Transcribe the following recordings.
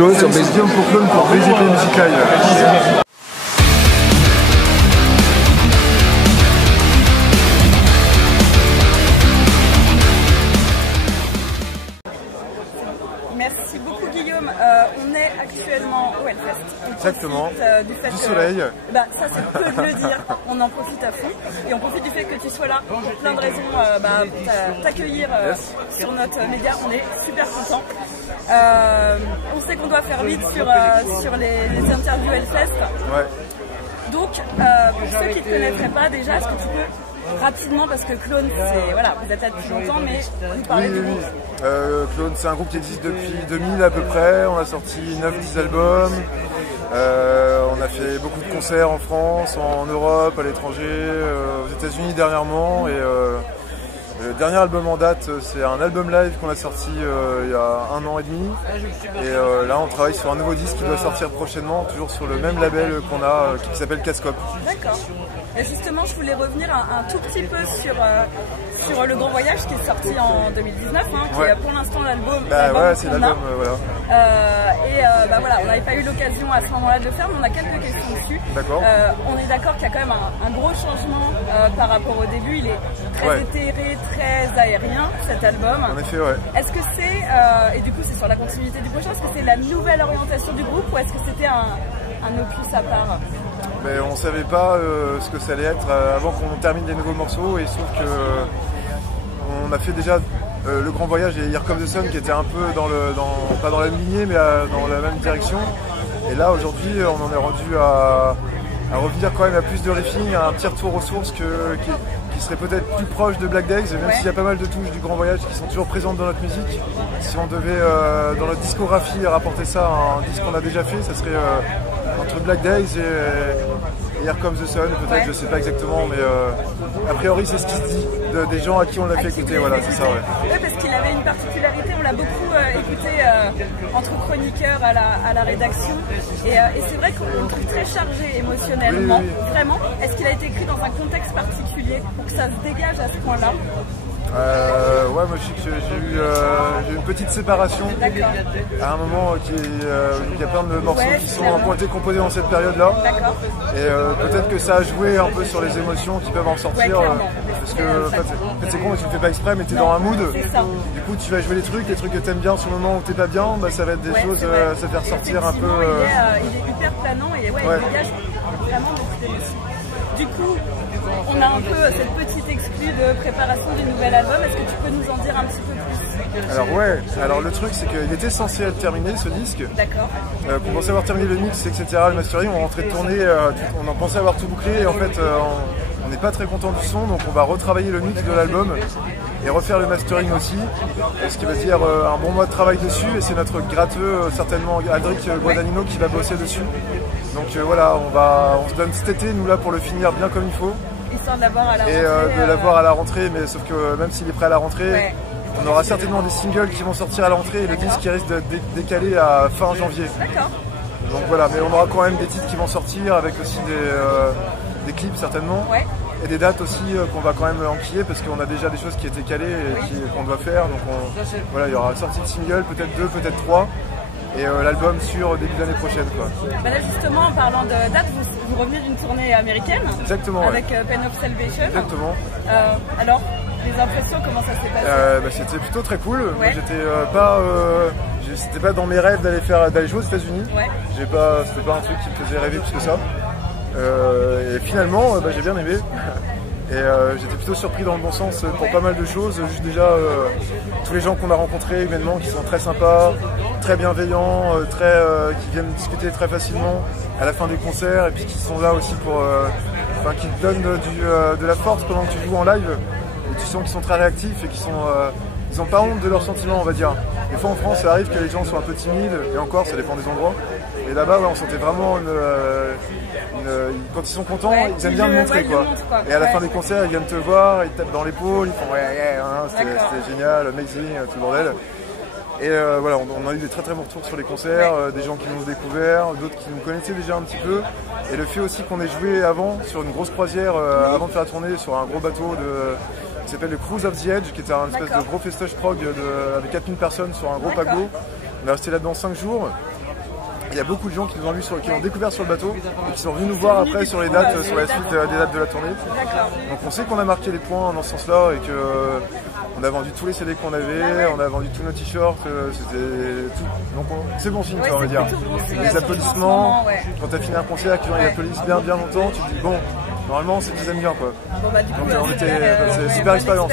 Clone sur Base. Guillaume pour Clone pour BZP Music Live. Merci beaucoup Guillaume. On est actuellement au Hellfest. Exactement. Du soleil. Ça c'est peu de le dire. On en profite à fond. Et on profite du fait que tu sois là pour plein de raisons pour t'accueillir sur notre média. On est super contents. On sait qu'on doit faire vite sur les interviews Hellfest. Ouais. Donc, pour ceux qui ne te connaîtraient pas déjà, est-ce que tu peux rapidement, parce que Clone, c'est voilà, vous êtes là depuis longtemps, mais vous parlez du groupe. Clone, c'est un groupe qui existe depuis 2000 à peu près. On a sorti 9-10 albums. On a fait beaucoup de concerts en France, en Europe, à l'étranger, aux États-Unis dernièrement. Et le dernier album en date, c'est un album live qu'on a sorti il y a 1 an et demi. Et là, on travaille sur un nouveau disque qui doit sortir prochainement, toujours sur le même label qu'on a, qui s'appelle Cascope. D'accord. Et justement, je voulais revenir un tout petit peu sur Le Grand Voyage qui est sorti en 2019, qui est pour l'instant l'album. Ouais, c'est l'album, voilà. Voilà, on n'avait pas eu l'occasion à ce moment-là de le faire, mais on a quelques questions dessus. D'accord. On est d'accord qu'il y a quand même un gros changement par rapport au début. Il est très éthéré, très aérien, cet album. En effet, ouais. Est-ce que c'est, et du coup c'est sur la continuité du prochain, est-ce que c'est la nouvelle orientation du groupe ou est-ce que c'était un opus à part? Mais on savait pas ce que ça allait être avant qu'on termine les nouveaux morceaux, et sauf que on a fait déjà Le Grand Voyage et Here Comes the Sun qui était un peu pas dans la même lignée mais dans la même direction. Et là aujourd'hui on en est rendu à revenir quand même à plus de riffing, à un petit retour aux sources qui serait peut-être plus proche de Black Days, même s'il y a pas mal de touches du Grand Voyage qui sont toujours présentes dans notre musique. Si on devait dans notre discographie rapporter ça à un disque qu'on a déjà fait, ça serait entre Black Days et Here Comes the Sun, peut-être, je sais pas exactement, mais a priori c'est ce qui se dit des gens à qui on l'a fait écouter, voilà, c'est ça, ouais. Oui, parce qu'il avait une particularité, on l'a beaucoup écouté entre chroniqueurs à la rédaction, et c'est vrai qu'on le trouve très chargé émotionnellement, vraiment. Est-ce qu'il a été écrit dans un contexte particulier pour que ça se dégage à ce point-là? Ouais, moi je sais que j'ai eu une petite séparation à un moment il y a plein de morceaux qui sont pointés, composés dans cette période-là. Et peut-être que ça a joué un peu sur les émotions qui peuvent en sortir. Parce que en fait, c'est con, tu le fais pas exprès, mais tu es dans un mood. Du coup, tu vas jouer les trucs que tu aimes bien sur le moment où t'es pas bien, ça va être des choses à se faire sortir un peu. Il est hyper planant et il dégage vraiment beaucoup d'émotions. Du coup, on a un peu cette petite exclue de préparation du nouvel album. Est-ce que tu peux nous en dire un petit peu plus? Alors le truc c'est qu'il était censé être terminé ce disque. D'accord. On pensait avoir terminé le mix, etc. Le mastering, on rentrait de tournée, on en pensait avoir tout bouclé et en fait on n'est pas très content du son, donc on va retravailler le mix de l'album et refaire le mastering aussi, ce qui veut dire un bon mois de travail dessus, et c'est notre gratteux, certainement Aldric Guadagnino qui va bosser dessus. Donc voilà, on se donne cet été nous là pour le finir bien comme il faut. Histoire de l'avoir à la rentrée. Et de l'avoir à la rentrée, mais sauf que même s'il est prêt à la rentrée, on aura certainement des singles qui vont sortir à la rentrée et le disque qui risque d'être décalé à fin janvier. D'accord. Donc voilà, mais on aura quand même des titres qui vont sortir avec aussi des clips certainement. Et des dates aussi qu'on va quand même enquiller parce qu'on a déjà des choses qui étaient calées et qu'on doit faire. Donc voilà, il y aura sortie de singles, peut-être 2, peut-être 3. Et l'album sur début d'année prochaine, quoi. Là justement, en parlant de date, vous revenez d'une tournée américaine. Exactement. Avec Pen of Salvation. Exactement. Alors, les impressions, comment ça s'est passé? C'était plutôt très cool. Moi, c'était pas dans mes rêves d'aller jouer aux États-Unis. C'était pas un truc qui me faisait rêver plus que ça. Et finalement, j'ai bien aimé. Et j'étais plutôt surpris dans le bon sens pour pas mal de choses. Juste déjà tous les gens qu'on a rencontrés humainement qui sont très sympas, très bienveillants, qui viennent discuter très facilement à la fin des concerts, et puis qui sont là aussi qui te donnent de la force pendant que tu joues en live. Et tu sens qu'ils sont très réactifs et ils n'ont pas honte de leurs sentiments, on va dire. Des fois en France ça arrive que les gens sont un peu timides, et encore ça dépend des endroits. Et là-bas on sentait vraiment quand ils sont contents, ils aiment bien le montrer quoi. Et à la fin des concerts, ils viennent te voir, ils te tapent dans l'épaule, ils font c'était génial, amazing, tout le bordel. Et voilà, on a eu des très très bons retours sur les concerts, des gens qui nous ont découvert, d'autres qui nous connaissaient déjà un petit peu. Et le fait aussi qu'on ait joué avant sur une grosse croisière, avant de faire la tournée, sur un gros bateau qui s'appelle le Cruise of the Edge, qui était un espèce de gros festoche prog avec 4000 personnes sur un gros paquebot. On est resté là-dedans 5 jours. Il y a beaucoup de gens qui nous ont vu qui l'ont découvert sur le bateau et qui sont venus nous voir après sur les dates, sur la suite des dates de la tournée. Donc on sait qu'on a marqué les points dans ce sens-là et que on a vendu tous les CD qu'on avait, on a vendu tous nos t-shirts, c'était tout. Donc c'est bon signe, on va dire. Les applaudissements, quand tu as fini un concert, que les gens applaudissent bien longtemps, tu te dis bon, normalement c'est qu'ils aiment bien quoi. Donc c'est une super expérience.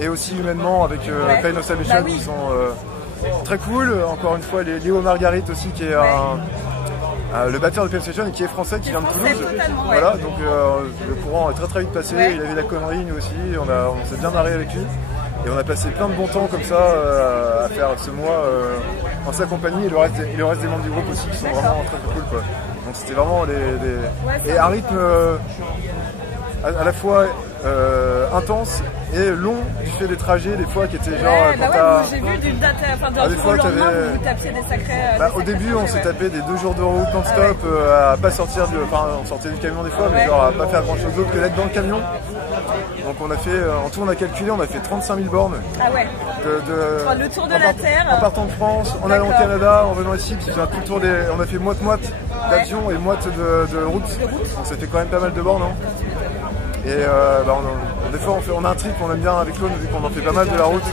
Et aussi humainement avec Pain of Salvation qui sont très cool. Encore une fois, Léo Marguerite aussi qui est le batteur de PlayStation et qui est français, qui vient de Toulouse. Voilà, donc le courant est très vite passé. Il avait la connerie, nous aussi. On s'est bien marré avec lui. Et on a passé plein de bons temps comme ça à faire ce mois en sa compagnie et le reste des membres du groupe aussi qui sont vraiment très cool quoi. Donc c'était vraiment et un rythme à la fois intense et long du fait des trajets des fois qui étaient genre j'ai vu d'une date d'un jour au lendemain vous tapiez des sacrés au début on s'est tapé des 2 jours de route non-stop à pas sortir on sortait du camion des fois mais genre à pas faire grand chose d'autre que d'être dans le camion. Donc on a fait en tout on a calculé, on a fait 35 000 bornes le tour de la Terre en partant de France, en allant au Canada, en venant ici, puis on a tout le tour on a fait moite d'avion et moite de route. Donc ça fait quand même pas mal de bornes hein. Et des fois on a un trip, on aime bien avec Claude, vu qu'on en fait pas mal de la route.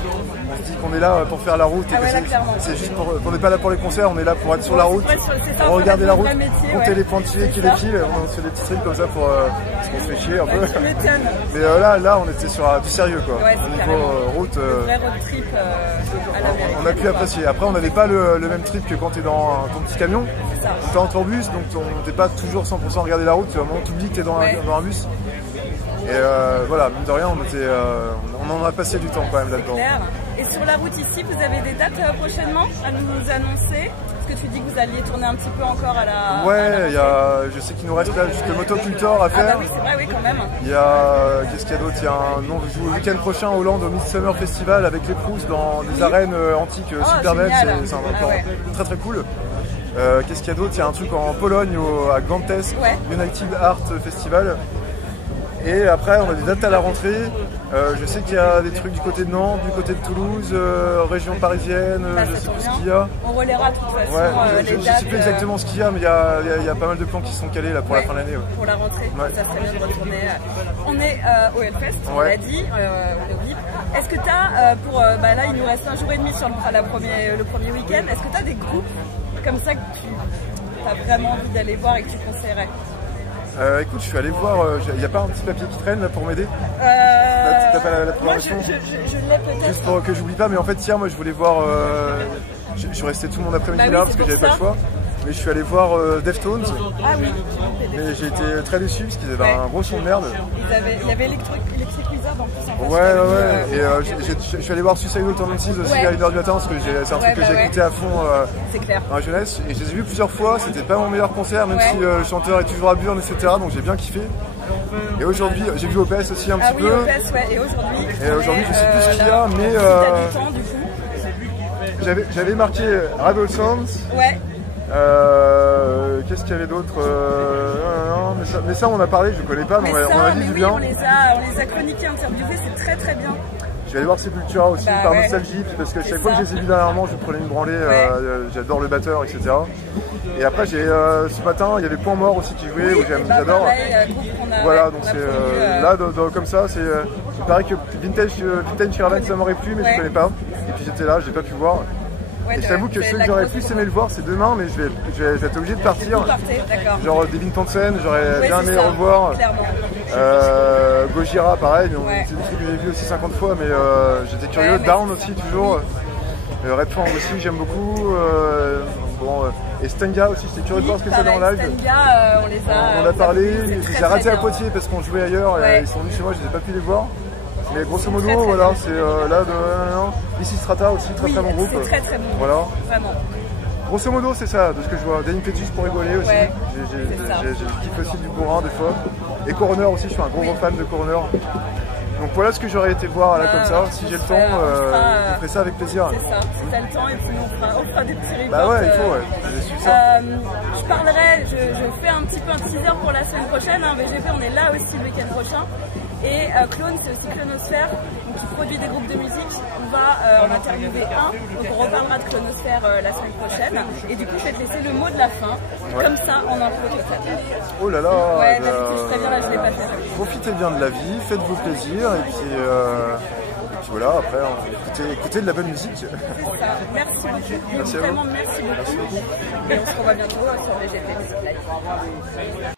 On se dit qu'on est là pour faire la route et que c'est juste on n'est pas là pour les concerts, on est là pour être sur la route, pour regarder la route, compter les points de pied, qui défilent, on fait des petits trips comme ça parce qu'on se fait chier un peu. Mais là on était sur du sérieux quoi. Au niveau route, on a pu apprécier. Après on n'avait pas le même trip que quand tu es dans ton petit camion, on était en tourbus, donc on n'était pas toujours 100% regarder la route, au moment où tu oublies que tu es dans un bus. Et voilà, mine de rien, on en a passé du temps quand même là-dedans. Et sur la route ici, vous avez des dates prochainement à nous annoncer? Parce que tu dis que vous alliez tourner un petit peu encore à la... Ouais, je sais qu'il nous reste là jusqu'à Motocultor à faire. Ah bah oui, c'est vrai, oui, quand même. Il y a... Qu'est-ce qu'il y a d'autre? Il y a on joue le week-end prochain à Hollande au Midsummer Festival avec les Proust dans des arènes antiques super belles. C'est un très cool. Qu'est-ce qu'il y a d'autre? Il y a un truc en Pologne à Gdansk, United Art Festival. Et après on a des dates à la rentrée, je sais qu'il y a des trucs du côté de Nantes, du côté de Toulouse, région parisienne, je sais plus ce qu'il y a. On relaiera de toute façon les dates. Je sais plus exactement ce qu'il y a, mais il y a pas mal de plans qui sont calés là pour la fin de l'année. Pour la rentrée, ça serait bien de retourner. On est au Hellfest, on l'a dit, on est au VIP. Est-ce que tu as, là il nous reste un jour et demi sur le premier week-end, est-ce que tu as des groupes comme ça que tu as vraiment envie d'aller voir et que tu conseillerais? Écoute, je suis allé voir, il n'y a pas un petit papier qui traîne là pour m'aider? T'as pas la programmation? Moi je l'ai peut-être. Juste pour que j'oublie pas, mais en fait hier moi je voulais voir, je suis resté tout mon après-midi là parce que j'avais pas le choix. Mais je suis allé voir Deftones. Ah oui. Mais j'ai été très déçu parce qu'ils avaient un gros son de merde. Il y avait Electric Wizard en plus. Ouais. Et je suis allé voir Suicidal Tendencies aussi à 1h du matin parce que c'est un truc que j'ai écouté à fond dans la jeunesse. Et je les ai vus plusieurs fois, c'était pas mon meilleur concert, même si le chanteur est toujours à Burn, etc. Donc j'ai bien kiffé. Et aujourd'hui, j'ai vu OPS aussi un petit peu. OPS, et aujourd'hui je sais plus ce qu'il y a, mais j'avais marqué Rebel Sounds. Qu'est-ce qu'il y avait d'autre? Mais ça on a parlé, je connais pas, mais on a dit du bien. On les a chroniqués, interviewés, c'est très bien. Je vais aller voir Sepultura aussi par nostalgie, parce que chaque fois que je les ai vus dernièrement, je prenais une branlée, j'adore le batteur, etc. Et après ce matin, il y avait Point Mort aussi qui jouait, où j'adore. Voilà, donc c'est là comme ça, il paraît que Vintage Caravan ça m'aurait plu, mais je connais pas. Et puis j'étais là, j'ai pas pu voir. Et je t'avoue que ceux que j'aurais plus aimé le voir, c'est demain, mais je vais être obligé de partir. Genre Devin Townsend, j'aurais bien aimé revoir. Gojira, pareil, c'est des trucs que j'ai vu aussi 50 fois, mais j'étais curieux. Down aussi, toujours. Red Fang aussi, j'aime beaucoup. Et Stenga aussi, j'étais curieux de voir ce que c'est dans live. Stenga, on a parlé, j'ai raté à Poitiers parce qu'on jouait ailleurs, et ils sont venus chez moi, je n'ai pas pu les voir. Mais grosso modo, voilà, c'est là de ici Strata aussi, très bon groupe. C'est très bon. Voilà. Vraiment. Grosso modo, c'est ça, de ce que je vois. Danny Petus pour rigoler aussi. J'ai kiffé aussi du bourrin des fois. Et Coroner aussi, je suis un gros fan de Coroner. Donc voilà ce que j'aurais été voir là comme ça. Si j'ai le temps, je ferai ça avec plaisir. C'est ça, si t'as le temps, et puis on fera des petits reports. Bah ouais, il faut, j'ai su ça. Je parlerai, je fais un petit peu un teaser pour la semaine prochaine. VGP, on est là aussi le week-end prochain. Et Clone, c'est aussi Clonosphère, donc qui produit des groupes de musique. On va en interviewer un, donc on reparlera de Clonosphère la semaine prochaine. Et du coup, je vais te laisser le mot de la fin, comme ça, en info totale. Oh là là. Ouais, d'habitude, je préviens, là, je l'ai pas fait. Profitez bien de la vie, faites-vous plaisir, et puis voilà, après, écoutez de la bonne musique. C'est ça. Merci beaucoup. Merci Vraiment, merci beaucoup. Et on se revoit bientôt sur VGT Music Live.